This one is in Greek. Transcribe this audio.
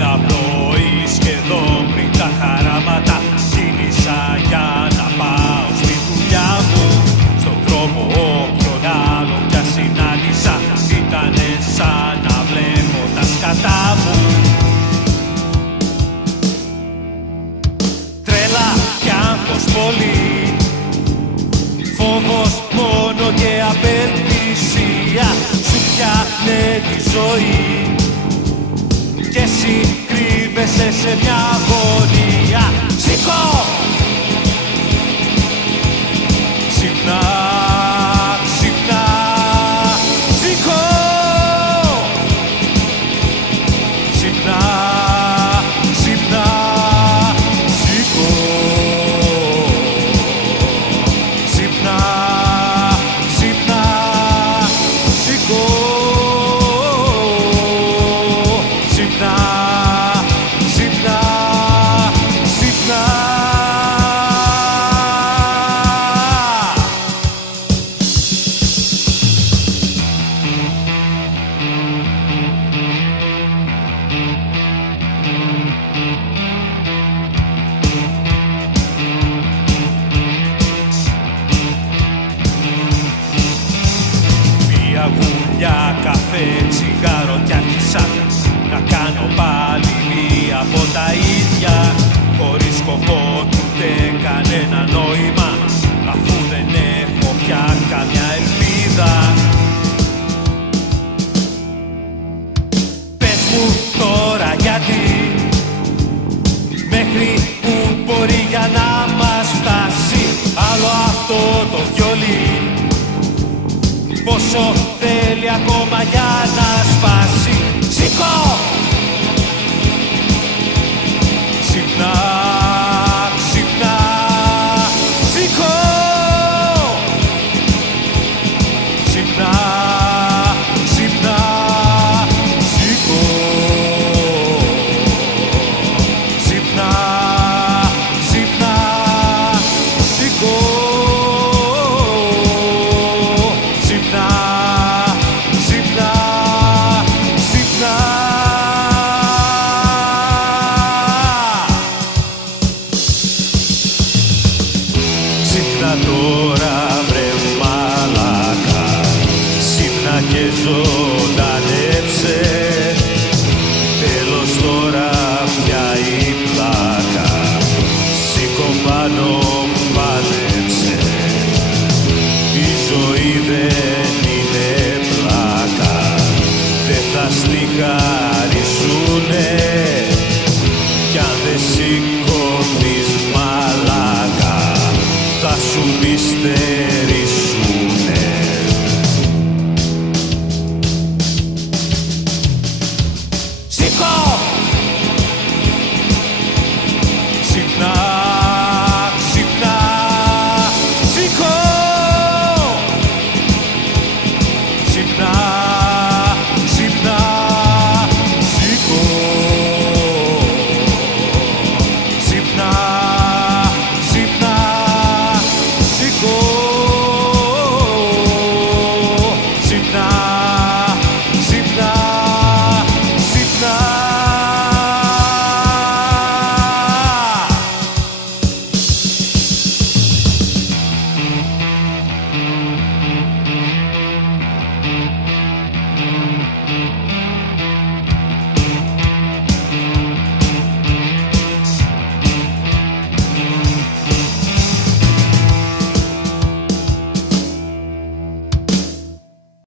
Ένα πρωί σχεδόν πριν τα χαράματα κίνησα για να πάω στη δουλειά μου. Στον δρόμο όποιον άλλον πια συνάντησα ήτανε σαν να βλέπω τα σκατά μου. Τρέλα κι άγχος πολύ, φόβος μόνο και απελπισία σου πιάνε τη ζωή και εσύ κρύβεσαι σε μια αγωνία. Σήκω! Ξυπνά, ξυπνά, σήκω! Ξυπνά, ξυπνά, σήκω! Ξυπνά, ξυπνά, σήκω! Ξυπνά, ξυπνά, ξυπνά. Μια γουλιά, καφέ, τσιγάρο κι άρχισα να κάνω πάλι μία από τα ίδια, χωρίς σκοπό ούτε κανένα νόημα, αφού δεν έχω πια καμιά ελπίδα. Πες μου τώρα γιατί, μέχρι που μπορεί για να μας φτάσει άλλο αυτό το βιολί, πόσο θέλει ακόμα για να σπάσει. Σήκω! Ξυπνά, ξυπνά, σήκω! Ξυπνά, ξυπνά, σήκω! Ξυπνά, ξυπνά, σήκω! Ξυπνά, ξυπνά, ξυπνά. Ξύπνα τώρα βρε μαλάκα, ξύπνα και ζωντανέψε, τέλος τώρα πια η πλάκα, σήκω πάνω πάλεψε, η ζωή δεν είναι πλάκα, δεν θα στη χαρίσουνε